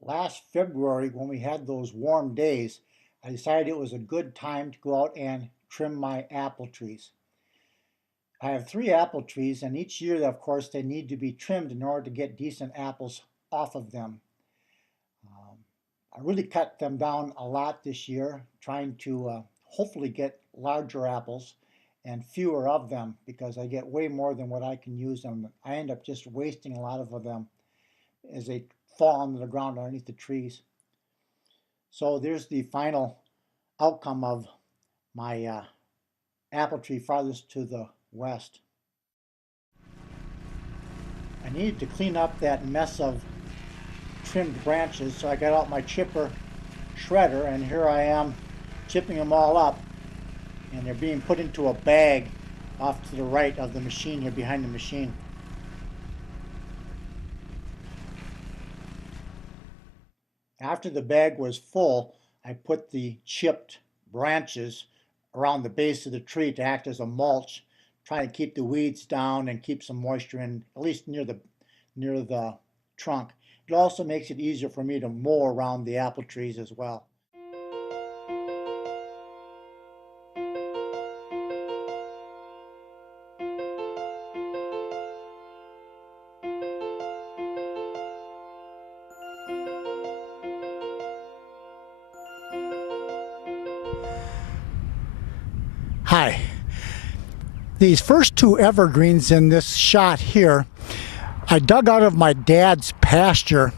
Last February, when we had those warm days, I decided it was a good time to go out and trim my apple trees. I have 3 apple trees, and each year, of course, they need to be trimmed in order to get decent apples off of them. Um, I really cut them down a lot this year, trying to hopefully get larger apples and fewer of them because I get way more than what I can use them. I end up just wasting a lot of them as they fall onto the ground underneath the trees. So there's the final outcome of my apple tree farthest to the west. I needed to clean up that mess of trimmed branches, so I got out my chipper shredder, and here I am chipping them all up, and they're being put into a bag off to the right of the machine here, behind the machine. After the bag was full, I put the chipped branches around the base of the tree to act as a mulch, trying to keep the weeds down and keep some moisture in, at least near the trunk. It also makes it easier for me to mow around the apple trees as well. Hi. These first 2 evergreens in this shot here, I dug out of my dad's pasture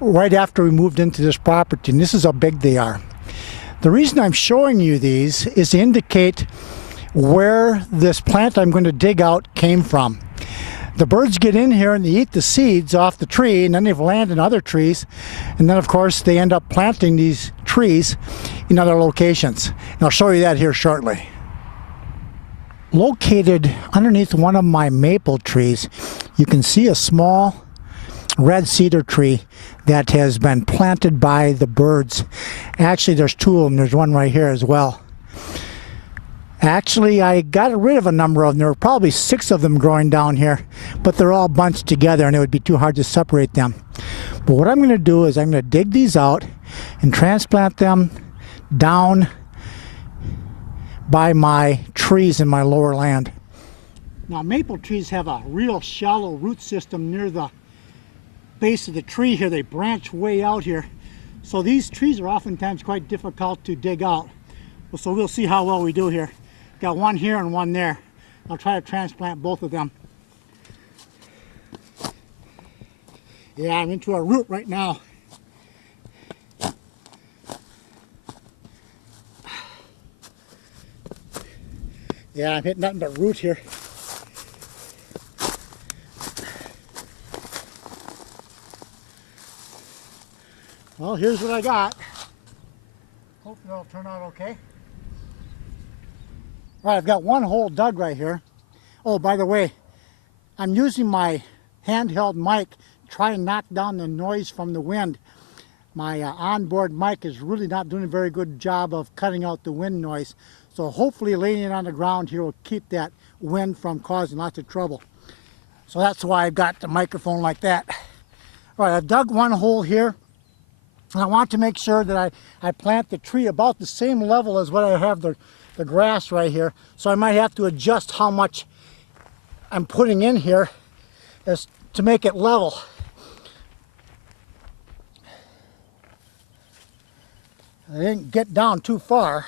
right after we moved into this property, and this is how big they are. The reason I'm showing you these is to indicate where this plant I'm going to dig out came from. The birds get in here and they eat the seeds off the tree, and then they've landed in other trees, and then of course they end up planting these trees in other locations. And I'll show you that here shortly. Located underneath one of my maple trees, you can see a small red cedar tree that has been planted by the birds. Actually, there's 2 of them. There's one right here as well. Actually, I got rid of a number of them. There were probably 6 of them growing down here, but they're all bunched together and it would be too hard to separate them. But what I'm going to do is I'm going to dig these out and transplant them down by my trees in my lower land. Now, maple trees have a real shallow root system near the base of the tree here. They branch way out here. So these trees are oftentimes quite difficult to dig out. So we'll see how well we do here. Got one here and one there. I'll try to transplant both of them. Yeah, I'm into a root right now. Yeah, I'm hitting nothing but root here. Well, here's what I got. Hope it'll turn out okay. All right, I've got one hole dug right here. Oh, by the way, I'm using my handheld mic to try and knock down the noise from the wind. My onboard mic is really not doing a very good job of cutting out the wind noise. So hopefully laying it on the ground here will keep that wind from causing lots of trouble. So that's why I've got the microphone like that. All right, I've dug one hole here. And I want to make sure that I plant the tree about the same level as what I have the grass right here. So I might have to adjust how much I'm putting in here as to make it level. I didn't get down too far.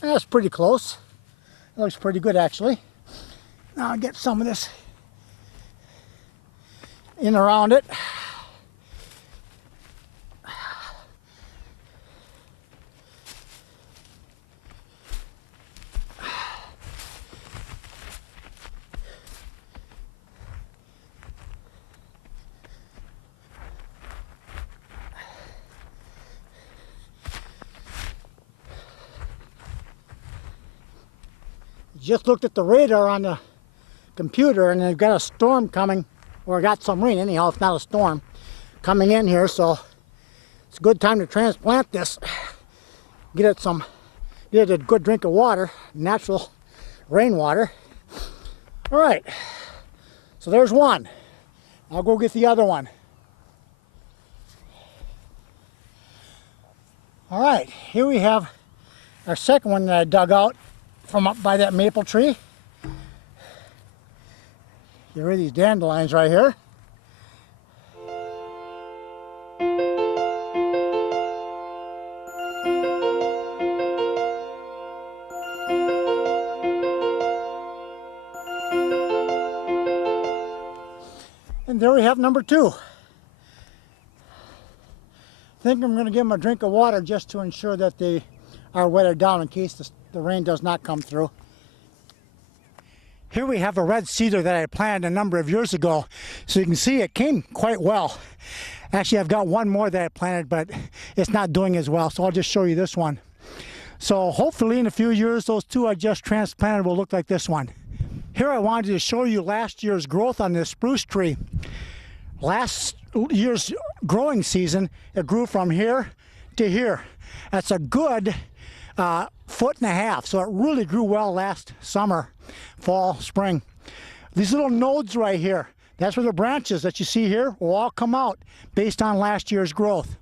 That's pretty close. It looks pretty good actually. Now I'll get some of this in around it. Just looked at the radar on the computer and they've got a storm coming, or got some rain anyhow, if not a storm, coming in here, so it's a good time to transplant this. Get it a good drink of water, natural rainwater. All right, so there's one. I'll go get the other one. All right, here we have our second one that I dug out from up by that maple tree. Here are these dandelions right here. And there we have number two. I think I'm going to give them a drink of water just to ensure that they are wetted down in case the rain does not come through. Here we have a red cedar that I planted a number of years ago. So you can see it came quite well. Actually, I've got one more that I planted, but it's not doing as well. So I'll just show you this one. So hopefully in a few years, those two I just transplanted will look like this one. Here I wanted to show you last year's growth on this spruce tree. Last year's growing season, it grew from here to here. That's a good 1.5 foot. So it really grew well last summer, fall, spring. These little nodes right here, that's where the branches that you see here will all come out based on last year's growth.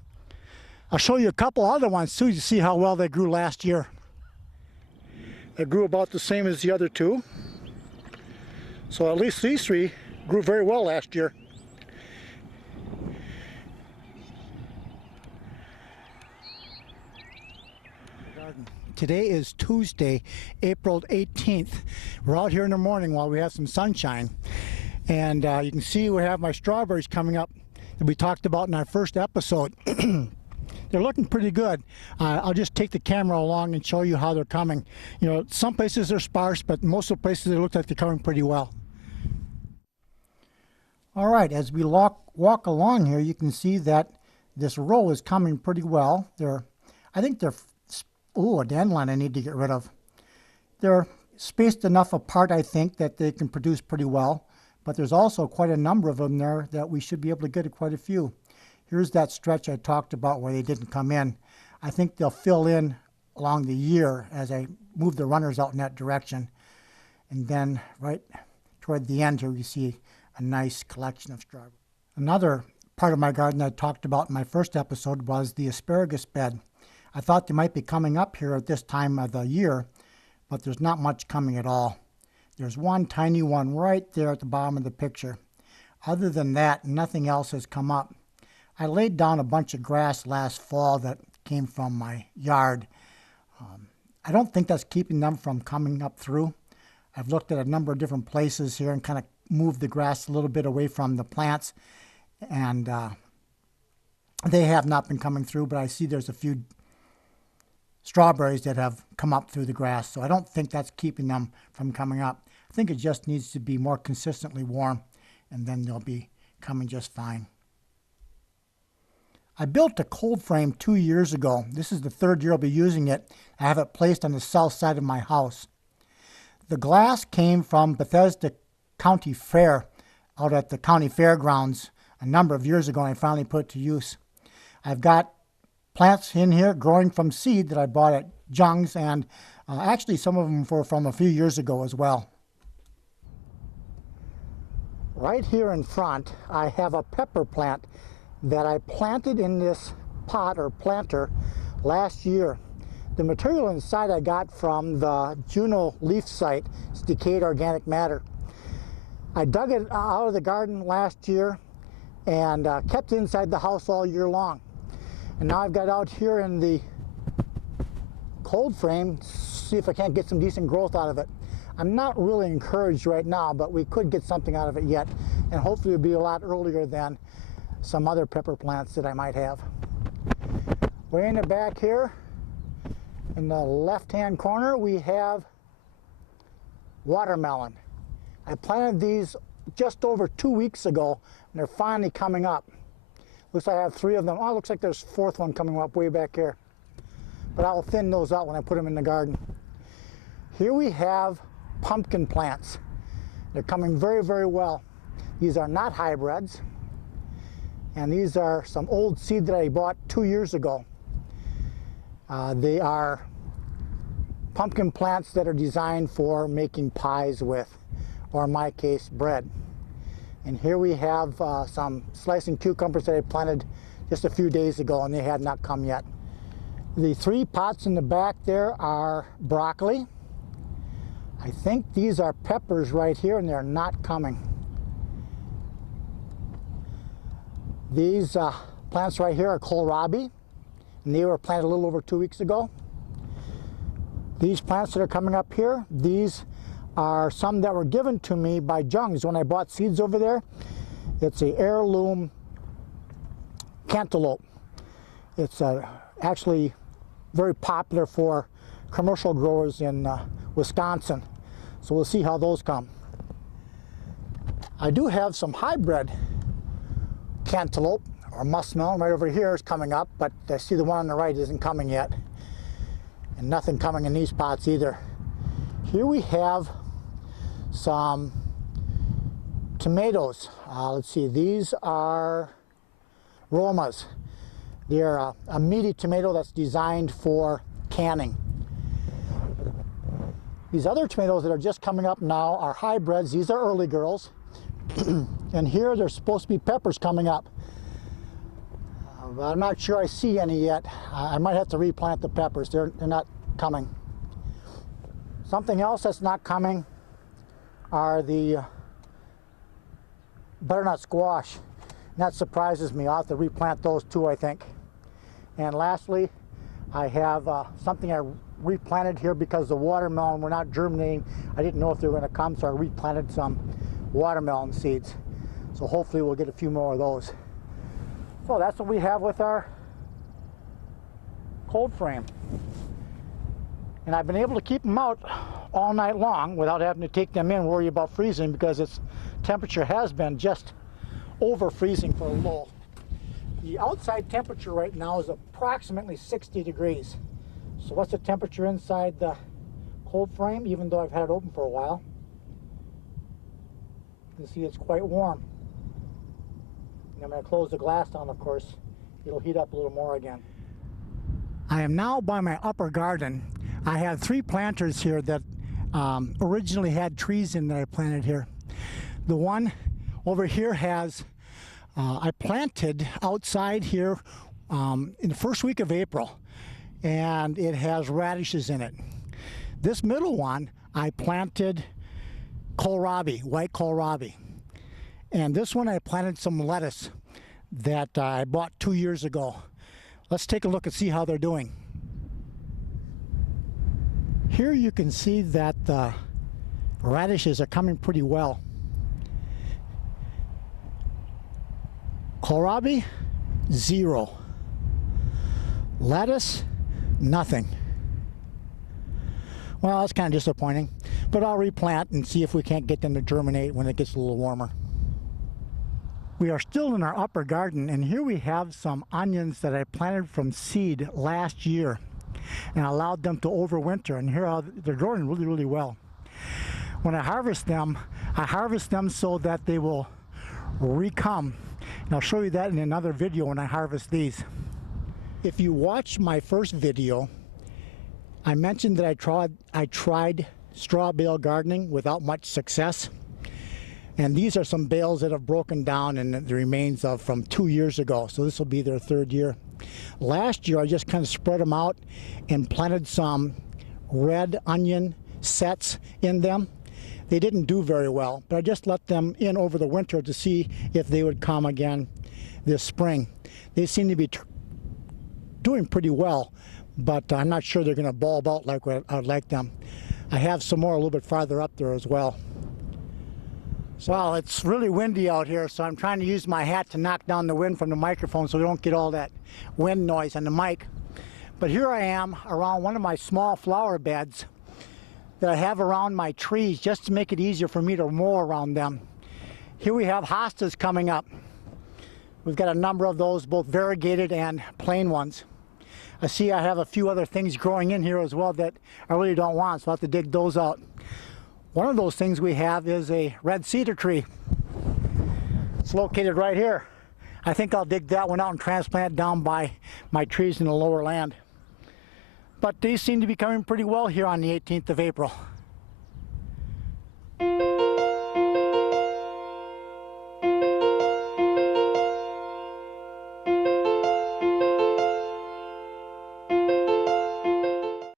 I'll show you a couple other ones too to see how well they grew last year. They grew about the same as the other two. So at least these three grew very well last year. Today is Tuesday, April 18th. We're out here in the morning while we have some sunshine. And you can see we have my strawberries coming up that we talked about in our first episode. They're looking pretty good. I'll just take the camera along and show you how they're coming. You know, some places they're sparse, but most of the places they look like they're coming pretty well. All right, as we walk along here, you can see that this row is coming pretty well. I think they're, a dandelion I need to get rid of. They're spaced enough apart, I think, that they can produce pretty well. But there's also quite a number of them there that we should be able to get quite a few. Here's that stretch I talked about where they didn't come in. I think they'll fill in along the year as I move the runners out in that direction. And then right toward the end here, you see a nice collection of strawberries. Another part of my garden I talked about in my first episode was the asparagus bed. I thought they might be coming up here at this time of the year, but there's not much coming at all. There's one tiny one right there at the bottom of the picture. Other than that, nothing else has come up. I laid down a bunch of grass last fall that came from my yard. I don't think that's keeping them from coming up through. I've looked at a number of different places here and kind of moved the grass a little bit away from the plants, and they have not been coming through, but I see there's a few strawberries that have come up through the grass, so I don't think that's keeping them from coming up. I think it just needs to be more consistently warm, and then they'll be coming just fine. I built a cold frame 2 years ago. This is the third year I'll be using it. I have it placed on the south side of my house. The glass came from Bethesda County Fair out at the county fairgrounds a number of years ago, and I finally put it to use. I've got plants in here growing from seed that I bought at Jung's, and actually some of them were from a few years ago as well. Right here in front, I have a pepper plant that I planted in this pot or planter last year. The material inside I got from the Juneau leaf site. It's decayed organic matter. I dug it out of the garden last year and kept it inside the house all year long. And now I've got out here in the cold frame, see if I can't get some decent growth out of it. I'm not really encouraged right now, but we could get something out of it yet. And hopefully it'll be a lot earlier than some other pepper plants that I might have. Way in the back here, in the left-hand corner, we have watermelon. I planted these just over 2 weeks ago, and they're finally coming up. Looks like I have 3 of them. Oh, looks like there's a 4th one coming up way back here. But I'll thin those out when I put them in the garden. Here we have pumpkin plants. They're coming very, very well. These are not hybrids. And these are some old seed that I bought 2 years ago. They are pumpkin plants that are designed for making pies with, or in my case, bread. And here we have some slicing cucumbers that I planted just a few days ago, and they had not come yet. The 3 pots in the back there are broccoli. I think these are peppers right here, and they're not coming. These plants right here are kohlrabi, and they were planted a little over 2 weeks ago. These plants that are coming up here, these are some that were given to me by Jungs when I bought seeds over there. It's a heirloom cantaloupe. It's actually very popular for commercial growers in Wisconsin. So we'll see how those come. I do have some hybrid cantaloupe or muskmelon right over here is coming up, but I see the one on the right isn't coming yet. And nothing coming in these pots either. Here we have some tomatoes. Let's see, these are Romas. They're a meaty tomato that's designed for canning. These other tomatoes that are just coming up now are hybrids. These are early girls. And here there's supposed to be peppers coming up. But I'm not sure I see any yet. I might have to replant the peppers. They're not coming. Something else that's not coming are the butternut squash. And that surprises me. I'll have to replant those too, I think. And lastly, I have something I replanted here because the watermelon were not germinating. I didn't know if they were going to come, so I replanted some watermelon seeds. So hopefully we'll get a few more of those. So that's what we have with our cold frame. And I've been able to keep them out all night long without having to take them in and worry about freezing, because its temperature has been just over freezing for a lull. The outside temperature right now is approximately 60 degrees. So what's the temperature inside the cold frame, even though I've had it open for a while? You can see it's quite warm. And I'm going to close the glass down, of course. It'll heat up a little more again. I am now by my upper garden. I have 3 planters here that originally had trees in that I planted here. The one over here has, I planted outside here in the first week of April, and it has radishes in it. This middle one, I planted kohlrabi, white kohlrabi. And this one I planted some lettuce that I bought 2 years ago. Let's take a look and see how they're doing. Here you can see that the radishes are coming pretty well. Kohlrabi, 0. Lettuce, nothing. Well, that's kind of disappointing, but I'll replant and see if we can't get them to germinate when it gets a little warmer. We are still in our upper garden, and here we have some onions that I planted from seed last year and allowed them to overwinter, and here they're growing really, really well. When I harvest them so that they will recome, and I'll show you that in another video when I harvest these. If you watch my first video, I mentioned that I tried straw bale gardening without much success. And these are some bales that have broken down and the remains of from 2 years ago. So this will be their 3rd year. Last year I just kind of spread them out and planted some red onion sets in them. They didn't do very well, but I just let them in over the winter to see if they would come again this spring. They seem to be doing pretty well, but I'm not sure they're going to bulb out like I'd like them. I have some more a little bit farther up there as well. Well, it's really windy out here, so I'm trying to use my hat to knock down the wind from the microphone so we don't get all that wind noise on the mic. But here I am around one of my small flower beds that I have around my trees just to make it easier for me to mow around them. Here we have hostas coming up. We've got a number of those, both variegated and plain ones. I see I have a few other things growing in here as well that I really don't want, so I'll have to dig those out. One of those things we have is a red cedar tree. It's located right here. I think I'll dig that one out and transplant it down by my trees in the lower land. But these seem to be coming pretty well here on the 18th of April.